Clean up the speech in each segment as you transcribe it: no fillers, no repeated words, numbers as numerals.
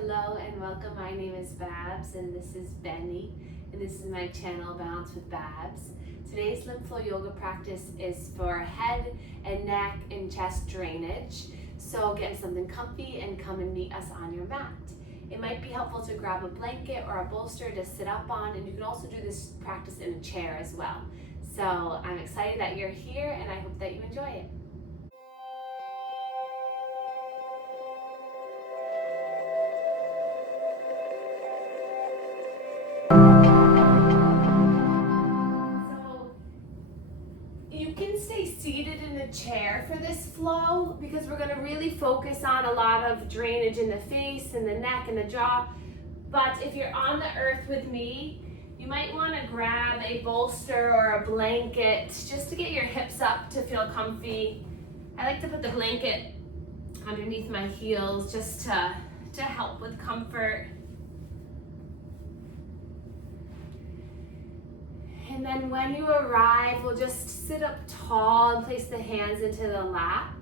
Hello and welcome. My name is Babz and this is Benny, and this is my channel Balance with Babz. Today's Lymph Flow Yoga practice is for head and neck and chest drainage. So get something comfy and come and meet us on your mat. It might be helpful to grab a blanket or a bolster to sit up on, and you can also do this practice in a chair as well. So I'm excited that you're here and I hope that you enjoy it. You can stay seated in a chair for this flow because we're going to really focus on a lot of drainage in the face and the neck and the jaw. But if you're on the earth with me, you might want to grab a bolster or a blanket just to get your hips up to feel comfy. I like to put the blanket underneath my heels just to help with comfort. And then when you arrive, we'll just sit up tall and place the hands into the lap.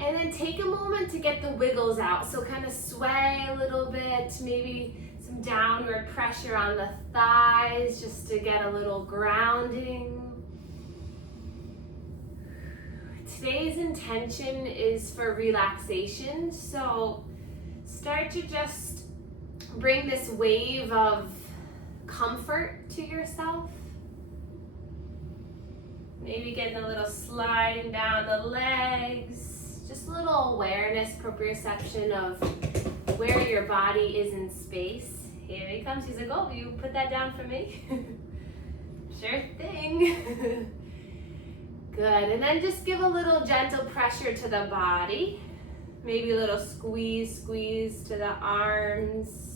And then take a moment to get the wiggles out. So kind of sway a little bit, maybe some downward pressure on the thighs just to get a little grounding. Today's intention is for relaxation. So start to just bring this wave of comfort to yourself. Maybe getting a little sliding down the legs, just a little awareness, proprioception of where your body is in space. Here he comes. He's like, oh, you put that down for me? Sure thing. Good. And then just give a little gentle pressure to the body. Maybe a little squeeze to the arms,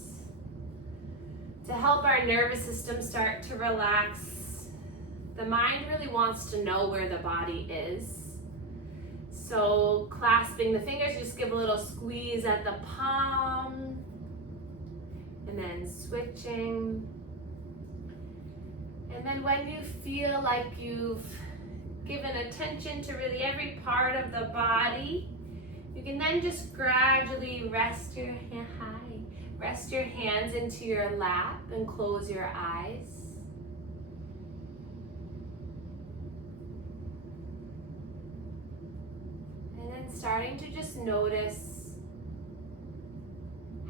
to help our nervous system start to relax. The mind really wants to know where the body is. So clasping the fingers, just give a little squeeze at the palm, and then switching. And then when you feel like you've given attention to really every part of the body, you can then just gradually rest your hands into your lap and close your eyes. And then starting to just notice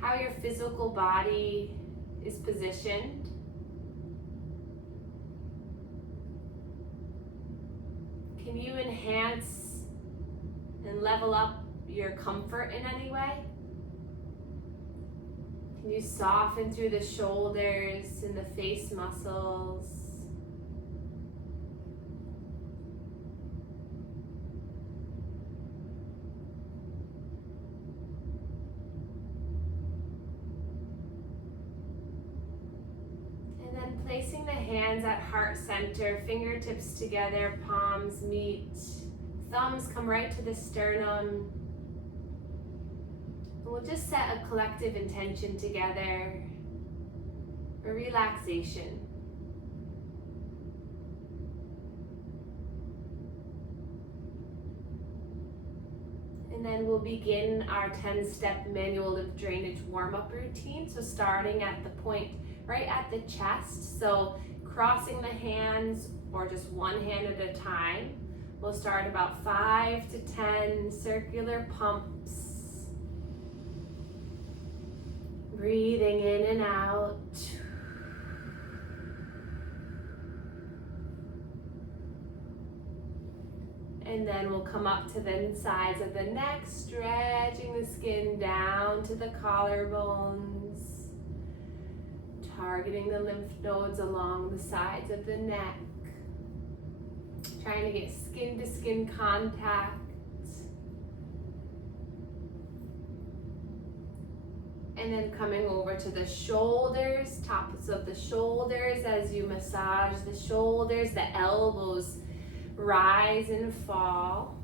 how your physical body is positioned. Can you enhance and level up your comfort in any way? Can you soften through the shoulders and the face muscles? And then placing the hands at heart center, fingertips together, palms meet, thumbs come right to the sternum. We'll just set a collective intention together for relaxation. And then we'll begin our 10-step manual lymph drainage warm-up routine. So starting at the point right at the chest. So crossing the hands or just one hand at a time. We'll start about 5 to 10 circular pumps. Breathing in and out. And then we'll come up to the sides of the neck, stretching the skin down to the collarbones, targeting the lymph nodes along the sides of the neck, trying to get skin to skin contact. And then coming over to the shoulders, tops of the shoulders as you massage the shoulders, the elbows rise and fall.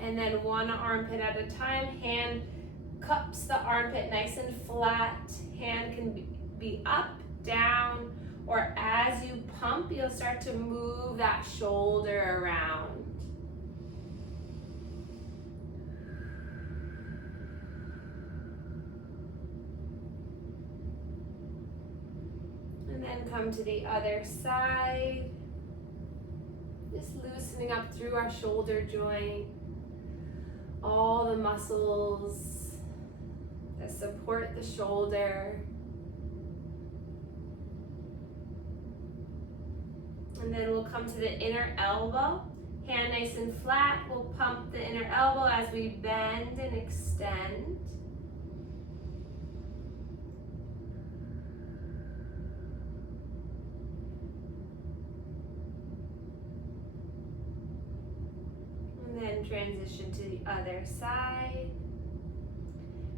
And then one armpit at a time, hand cups the armpit nice and flat. Hand can be up, down, or as you pump, you'll start to move that shoulder around. And come to the other side. Just loosening up through our shoulder joint. All the muscles that support the shoulder. And then we'll come to the inner elbow. Hand nice and flat. We'll pump the inner elbow as we bend and extend. And then transition to the other side.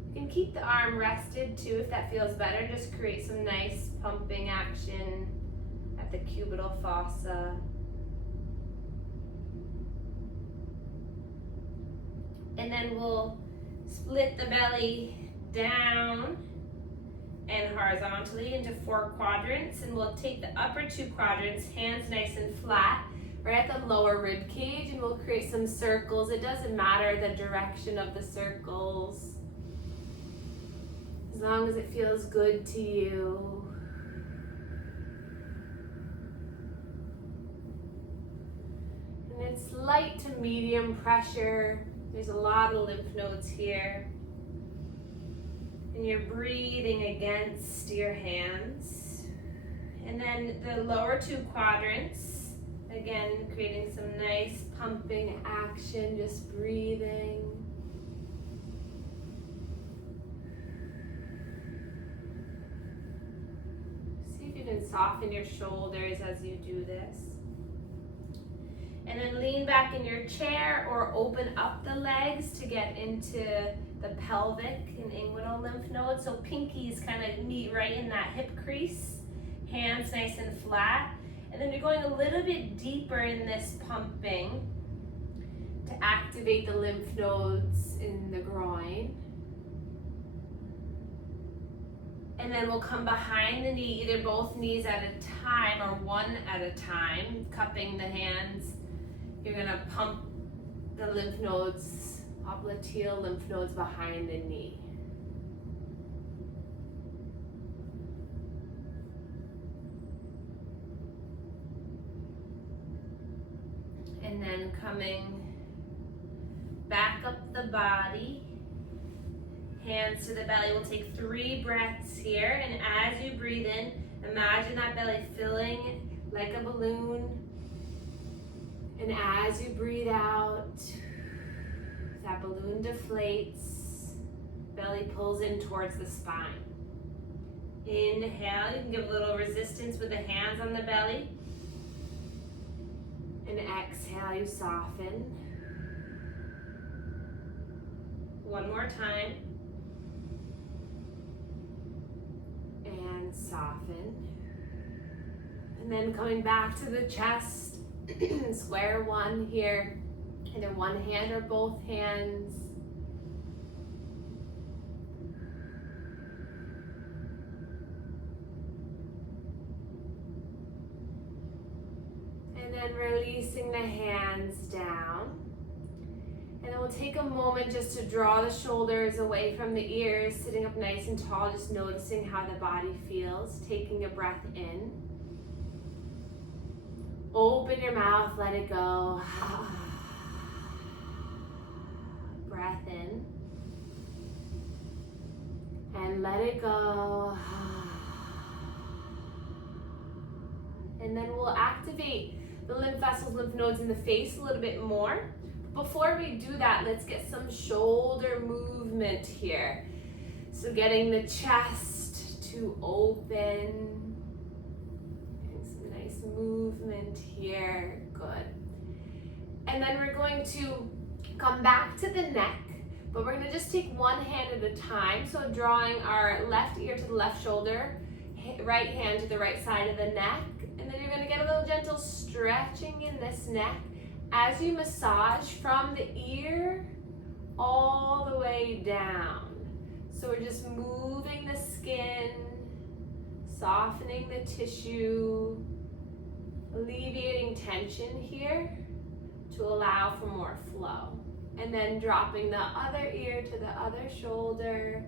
You can keep the arm rested too if that feels better. Just create some nice pumping action at the cubital fossa. And then we'll split the belly down and horizontally into 4 quadrants. And we'll take the upper 2 quadrants, hands nice and flat, right at the lower rib cage, and we'll create some circles. It doesn't matter the direction of the circles, as long as it feels good to you. And it's light to medium pressure. There's a lot of lymph nodes here. And you're breathing against your hands. And then the lower 2 quadrants, again, creating some nice pumping action, just breathing. See if you can soften your shoulders as you do this. And then lean back in your chair or open up the legs to get into the pelvic and inguinal lymph nodes. So pinkies kind of meet right in that hip crease. Hands nice and flat. And then you're going a little bit deeper in this pumping to activate the lymph nodes in the groin. And then we'll come behind the knee, either both knees at a time or one at a time, cupping the hands. You're gonna pump the lymph nodes, popliteal lymph nodes behind the knee. And then coming back up the body, hands to the belly. We'll take 3 breaths here, and as you breathe in, imagine that belly filling like a balloon. And as you breathe out, that balloon deflates, belly pulls in towards the spine. Inhale, you can give a little resistance with the hands on the belly. And exhale, you soften. One more time. And soften. And then coming back to the chest. Square one here, either one hand or both hands. And then releasing the hands down. And then we'll take a moment just to draw the shoulders away from the ears, sitting up nice and tall, just noticing how the body feels, taking a breath in. Open your mouth, let it go. Breath in. And let it go. And then we'll activate the lymph vessels, lymph nodes in the face a little bit more. Before we do that, let's get some shoulder movement here. So getting the chest to open. Movement here, good. And then we're going to come back to the neck, but we're going to just take one hand at a time. So drawing our left ear to the left shoulder, right hand to the right side of the neck, and then you're going to get a little gentle stretching in this neck as you massage from the ear all the way down. So we're just moving the skin, softening the tissue, alleviating tension here to allow for more flow. And then dropping the other ear to the other shoulder,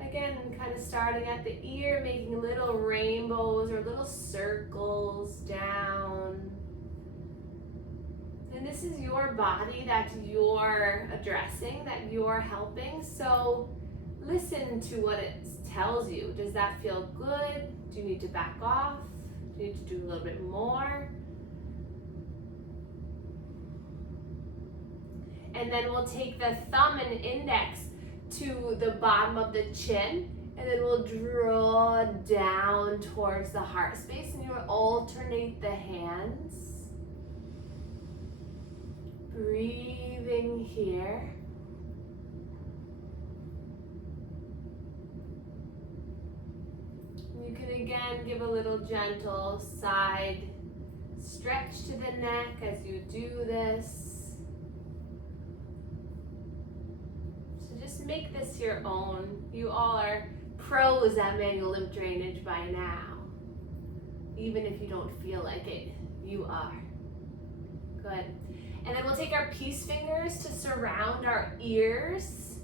Again, kind of starting at the ear, making little rainbows or little circles down. And this is your body that you're addressing, that you're helping. So listen to what it tells you. Does that feel good? Do you need to back off? Do you need to do a little bit more? And then we'll take the thumb and index to the bottom of the chin, and then we'll draw down towards the heart space, and you'll alternate the hands. Breathing here. You can again give a little gentle side stretch to the neck as you do this. Just make this your own. You all are pros at manual lymph drainage by now. Even if you don't feel like it, you are. Good. And then we'll take our peace fingers to surround our ears.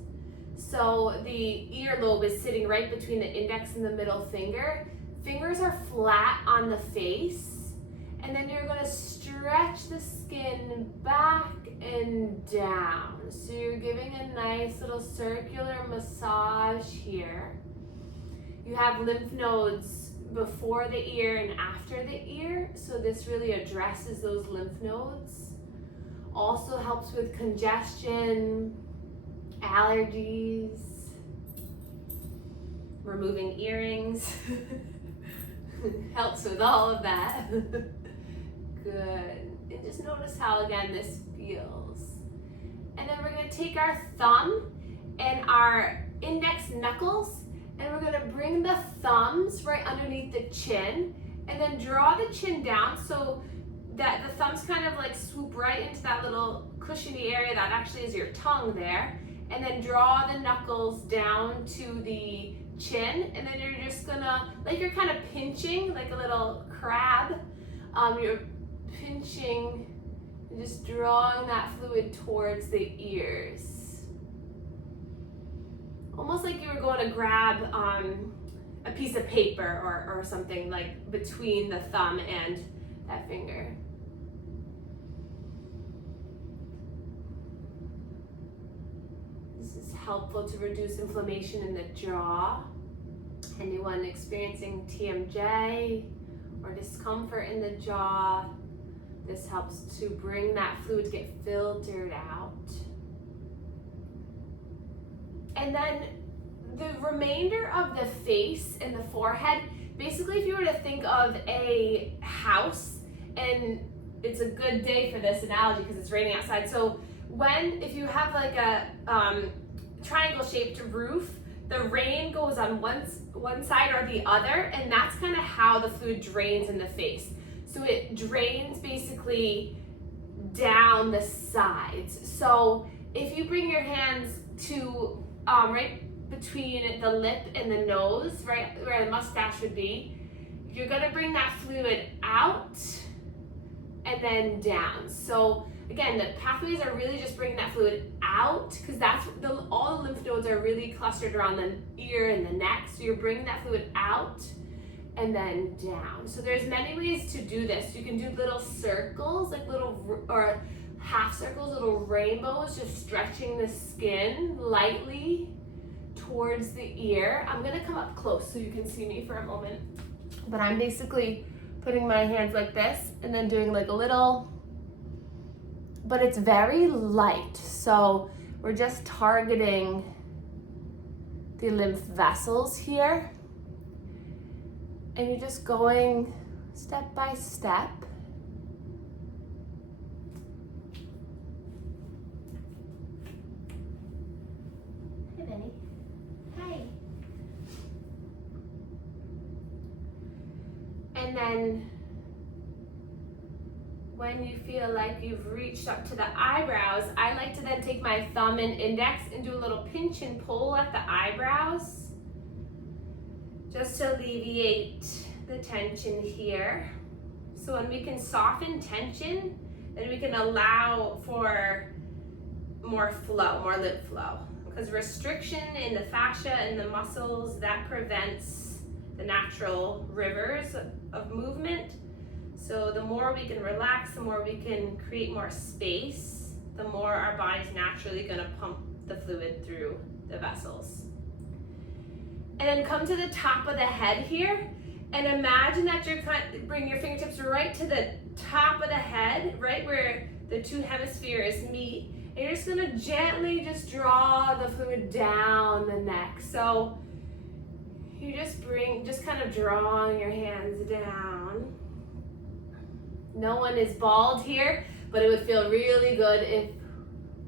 So the earlobe is sitting right between the index and the middle finger. Fingers are flat on the face. And then you're going to stretch the skin back and down. So you're giving a nice little circular massage here. You have lymph nodes before the ear and after the ear, so this really addresses those lymph nodes. Also helps with congestion, allergies, removing earrings. Helps with all of that. Good. And just notice how, again, this feels. And then we're going to take our thumb and our index knuckles, and we're going to bring the thumbs right underneath the chin, and then draw the chin down so that the thumbs kind of like swoop right into that little cushiony area that actually is your tongue there. And then draw the knuckles down to the chin, and then you're just gonna, like you're kind of pinching like a little crab. You're pinching and just drawing that fluid towards the ears. Almost like you were going to grab a piece of paper or something, like between the thumb and that finger. This is helpful to reduce inflammation in the jaw. Anyone experiencing TMJ or discomfort in the jaw, this helps to bring that fluid to get filtered out. And then the remainder of the face and the forehead, basically if you were to think of a house, and it's a good day for this analogy because it's raining outside. So if you have like a triangle shaped roof, the rain goes on one side or the other, and that's kind of how the fluid drains in the face. So it drains basically down the sides. So if you bring your hands to right between the lip and the nose, right where the mustache would be, you're gonna bring that fluid out and then down. So again, the pathways are really just bringing that fluid out, because that's all the lymph nodes are really clustered around the ear and the neck. So you're bringing that fluid out and then down. So there's many ways to do this. You can do little circles, like or half circles, little rainbows, just stretching the skin lightly towards the ear. I'm gonna come up close so you can see me for a moment. But I'm basically putting my hands like this and then doing like a little, but it's very light. So we're just targeting the lymph vessels here. And you're just going step by step. Hey, Benny. Hi. And then when you feel like you've reached up to the eyebrows, I like to then take my thumb and index and do a little pinch and pull at the eyebrows, just to alleviate the tension here. So when we can soften tension, then we can allow for more flow, more lymph flow, because restriction in the fascia and the muscles, that prevents the natural rivers of movement. So the more we can relax, the more we can create more space, the more our body's naturally going to pump the fluid through the vessels. And then come to the top of the head here, and imagine that you're bring your fingertips right to the top of the head, right where the two hemispheres meet, and you're just gonna gently just draw the fluid down the neck. So you just kind of drawing your hands down. No one is bald here, but it would feel really good if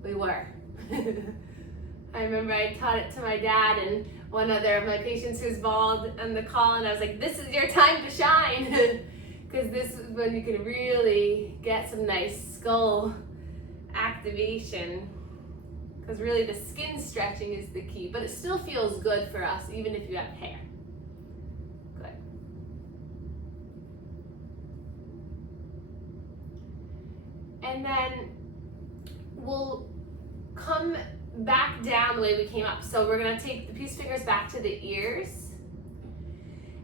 we were. I remember I taught it to my dad and one other of my patients who's bald on the call, and I was like, this is your time to shine. Because this is when you can really get some nice skull activation. Because really the skin stretching is the key, but it still feels good for us even if you have hair. Good. And then we'll come back down the way we came up. So we're gonna take the peace fingers back to the ears.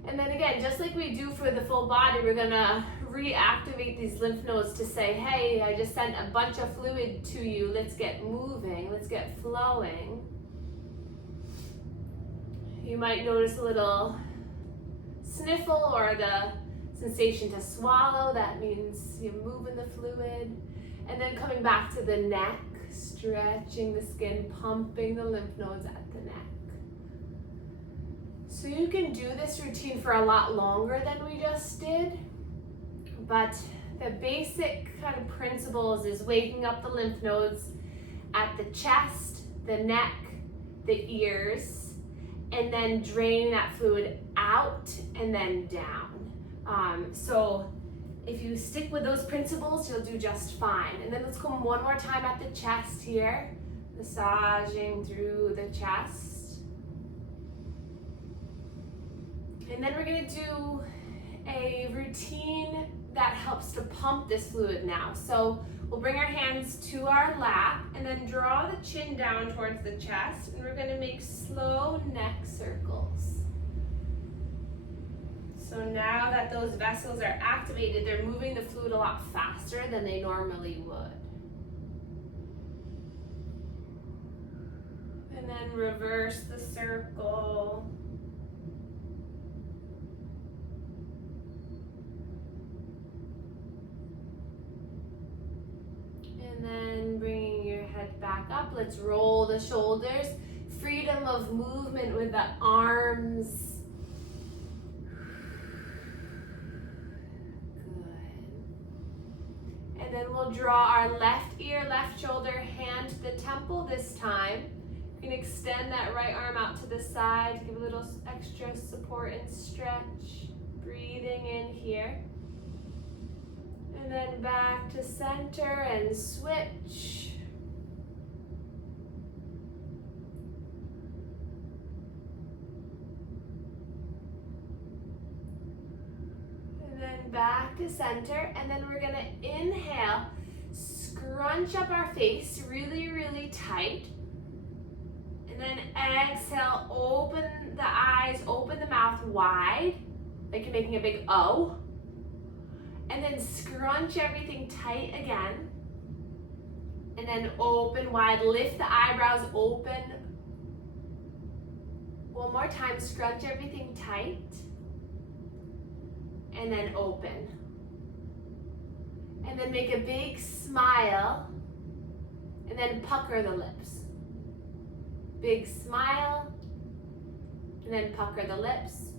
And then again, just like we do for the full body, we're gonna reactivate these lymph nodes to say, hey, I just sent a bunch of fluid to you. Let's get moving, let's get flowing. You might notice a little sniffle or the sensation to swallow. That means you're moving the fluid. And then coming back to the neck, stretching the skin, pumping the lymph nodes at the neck. So you can do this routine for a lot longer than we just did, but the basic kind of principles is waking up the lymph nodes at the chest, the neck, the ears, and then draining that fluid out and then down. So if you stick with those principles, you'll do just fine. And then let's come one more time at the chest here, massaging through the chest. And then we're gonna do a routine that helps to pump this fluid now. So we'll bring our hands to our lap and then draw the chin down towards the chest, and we're gonna make slow neck circles. So now that those vessels are activated, they're moving the fluid a lot faster than they normally would. And then reverse the circle. And then bringing your head back up, let's roll the shoulders. Freedom of movement with the arms. And then we'll draw our left ear, left shoulder, hand to the temple this time. You can extend that right arm out to the side to give a little extra support and stretch. Breathing in here. And then back to center and switch. Back to center, and then we're gonna inhale, scrunch up our face really, really tight, and then exhale, open the eyes, open the mouth wide, like you're making a big O, and then scrunch everything tight again, and then open wide, lift the eyebrows open. One more time, scrunch everything tight. And then open. And then make a big smile. And then pucker the lips. Big smile. And then pucker the lips.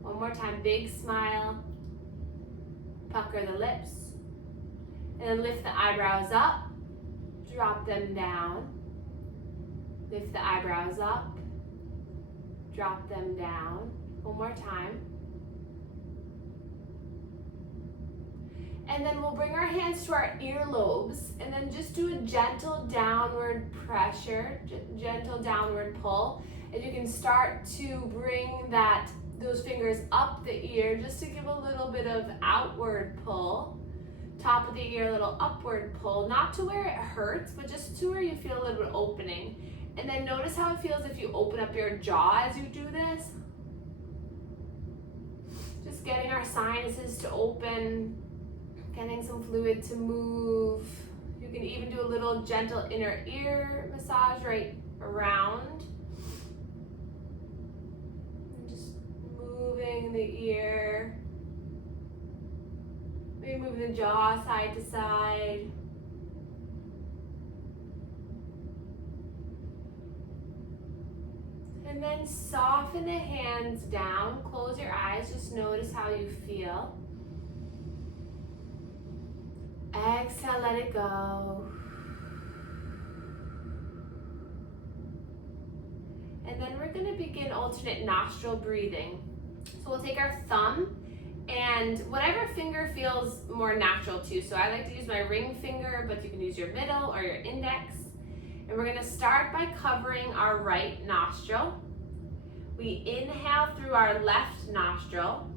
One more time, big smile. Pucker the lips. And then lift the eyebrows up. Drop them down. Lift the eyebrows up. Drop them down. One more time. And then we'll bring our hands to our earlobes and then just do a gentle downward pressure, gentle downward pull. And you can start to bring those fingers up the ear just to give a little bit of outward pull Top of the ear, a little upward pull, not to where it hurts, but just to where you feel a little bit opening. And then notice how it feels if you open up your jaw as you do this. Just getting our sinuses to open, getting some fluid to move. You can even do a little gentle inner ear massage right around. And just moving the ear. Maybe move the jaw side to side. And then soften the hands down. Close your eyes. Just notice how you feel. Exhale, let it go. And then we're going to begin alternate nostril breathing. So we'll take our thumb and whatever finger feels more natural to you. So I like to use my ring finger, but you can use your middle or your index. And we're going to start by covering our right nostril. We inhale through our left nostril.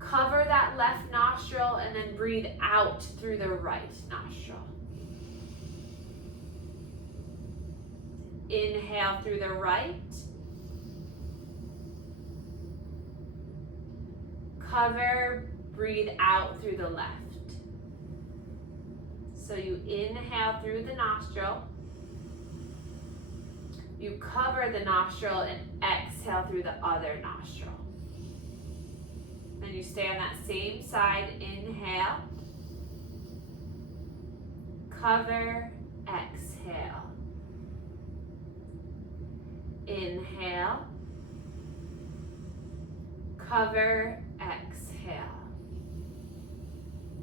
Cover that left nostril and then breathe out through the right nostril. Inhale through the right. Cover, breathe out through the left. So you inhale through the nostril. You cover the nostril and exhale through the other nostril. Then you stay on that same side. Inhale. Cover, exhale. Inhale. Cover, exhale.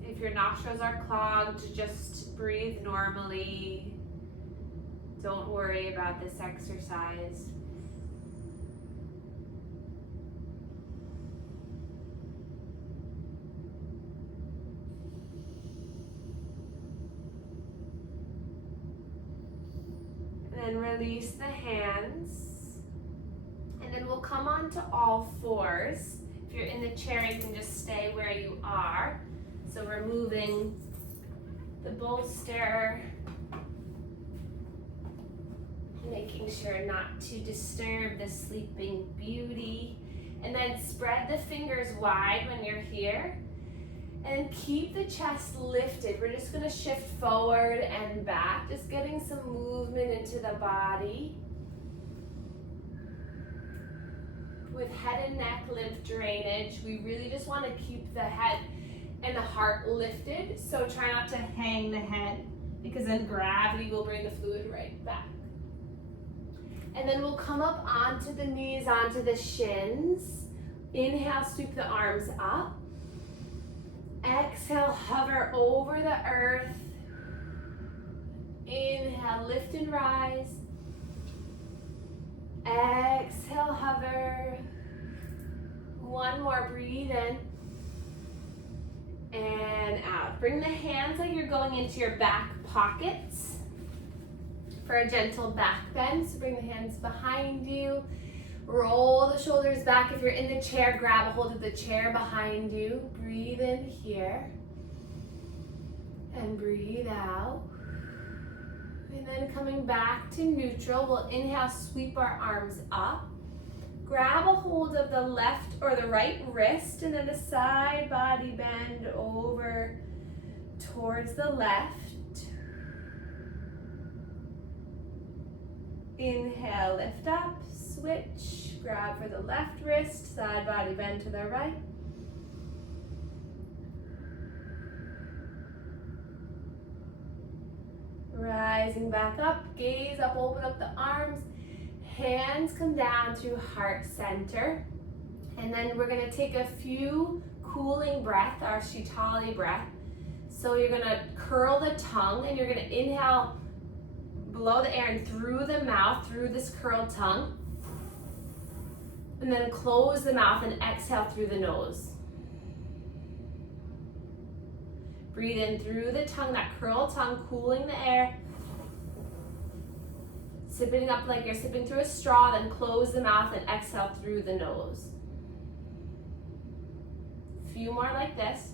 If your nostrils are clogged, just breathe normally. Don't worry about this exercise. And then release the hands. And then we'll come onto all fours. If you're in the chair, you can just stay where you are. So we're moving the bolster, making sure not to disturb the sleeping beauty. And then spread the fingers wide when you're here. And keep the chest lifted. We're just going to shift forward and back, just getting some movement into the body. With head and neck lymph drainage, we really just want to keep the head and the heart lifted. So try not to hang the head, because then gravity will bring the fluid right back. And then we'll come up onto the knees, onto the shins. Inhale, sweep the arms up. Exhale, hover over the earth. Inhale, lift and rise. Exhale, hover. One more, breathe in. And out. Bring the hands like you're going into your back pockets for a gentle back bend. So bring the hands behind you. Roll the shoulders back. If you're in the chair, grab a hold of the chair behind you. Breathe in here. And breathe out. And then coming back to neutral, we'll inhale, sweep our arms up. Grab a hold of the left or the right wrist, and then the side body bend over towards the left. Inhale, lift up, switch, grab for the left wrist, side body bend to the right. Rising back up, gaze up, open up the arms, hands come down to heart center. And then we're gonna take a few cooling breath, our Shitali breath. So you're gonna curl the tongue and you're gonna inhale, blow the air in through the mouth, through this curled tongue. And then close the mouth and exhale through the nose. Breathe in through the tongue, that curled tongue, cooling the air. Sipping up like you're sipping through a straw, then close the mouth and exhale through the nose. A few more like this.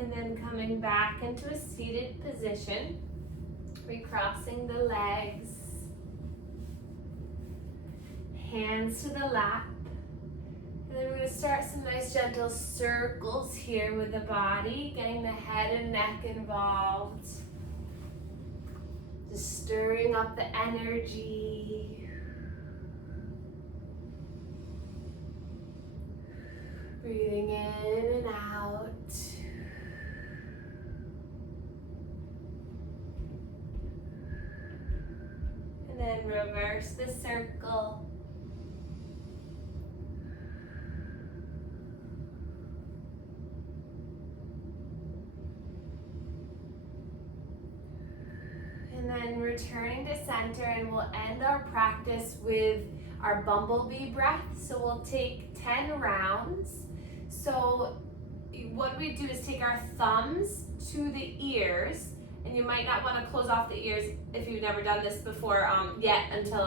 And then coming back into a seated position, recrossing the legs, hands to the lap. And then we're going to start some nice gentle circles here with the body, getting the head and neck involved. Just stirring up the energy. Breathing in and out. And then reverse the circle. And then returning to center, and we'll end our practice with our bumblebee breath. So we'll take 10 rounds. So what we do is take our thumbs to the ears, and you might not want to close off the ears if you've never done this before yet until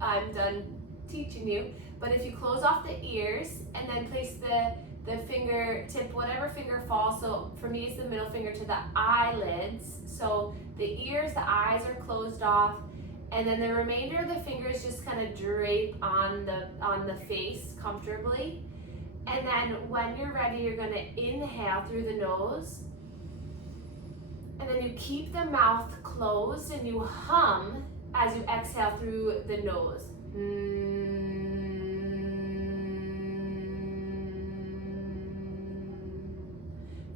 I'm done teaching you. But if you close off the ears and then place the fingertip, whatever finger falls, so for me it's the middle finger, to the eyelids. So the ears, the eyes are closed off, and then the remainder of the fingers just kind of drape on the face comfortably. And then when you're ready, you're going to inhale through the nose, and then you keep the mouth closed and you hum as you exhale through the nose.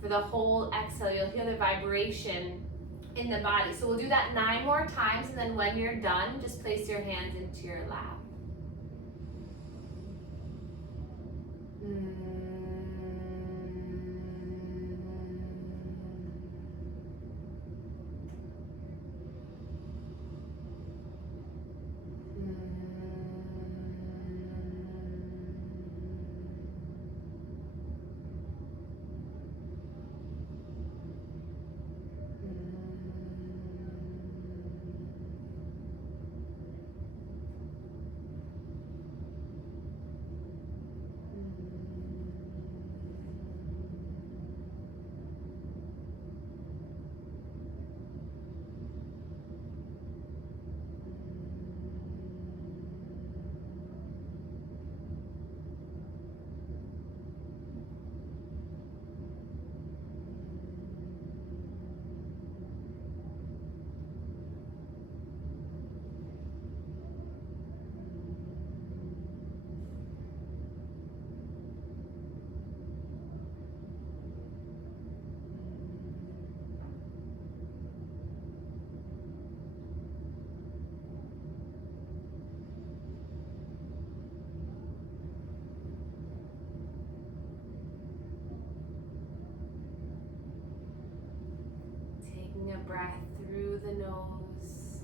For the whole exhale, you'll hear the vibration in the body. So we'll do that 9 more times, and then when you're done, just place your hands into your lap. Breath through the nose.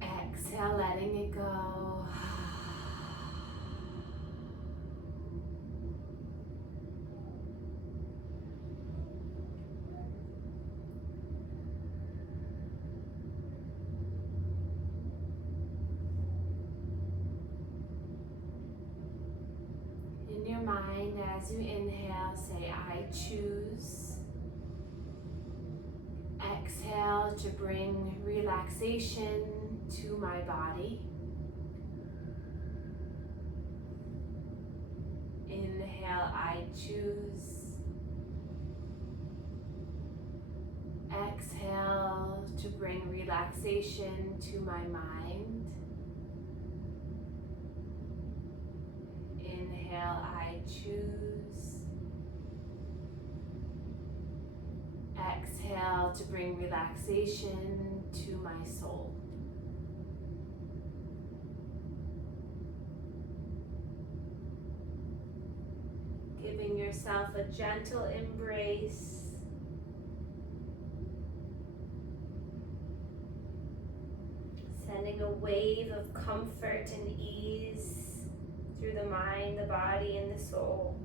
Exhale, letting it go. In your mind, as you inhale, say, I choose. Exhale to bring relaxation to my body. Inhale, I choose. Exhale to bring relaxation to my mind. Inhale, I choose. Exhale to bring relaxation to my soul. Giving yourself a gentle embrace. Sending a wave of comfort and ease through the mind, the body, and the soul.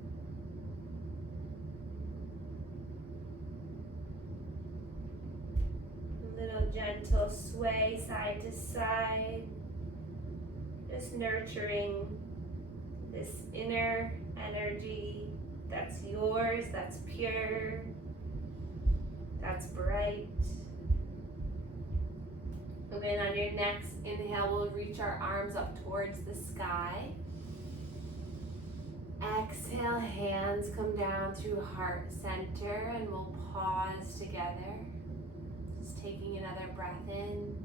Little gentle sway side to side, just nurturing this inner energy That's yours, that's pure, that's bright. And then on your next inhale, we'll reach our arms up towards the sky. Exhale, hands come down through heart center, and we'll pause together. Just taking another breath in.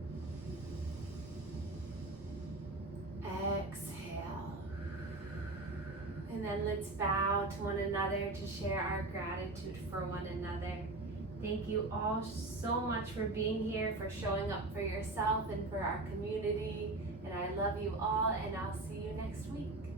Exhale. And then let's bow to one another to share our gratitude for one another. Thank you all so much for being here, for showing up for yourself and for our community. And I love you all, and I'll see you next week.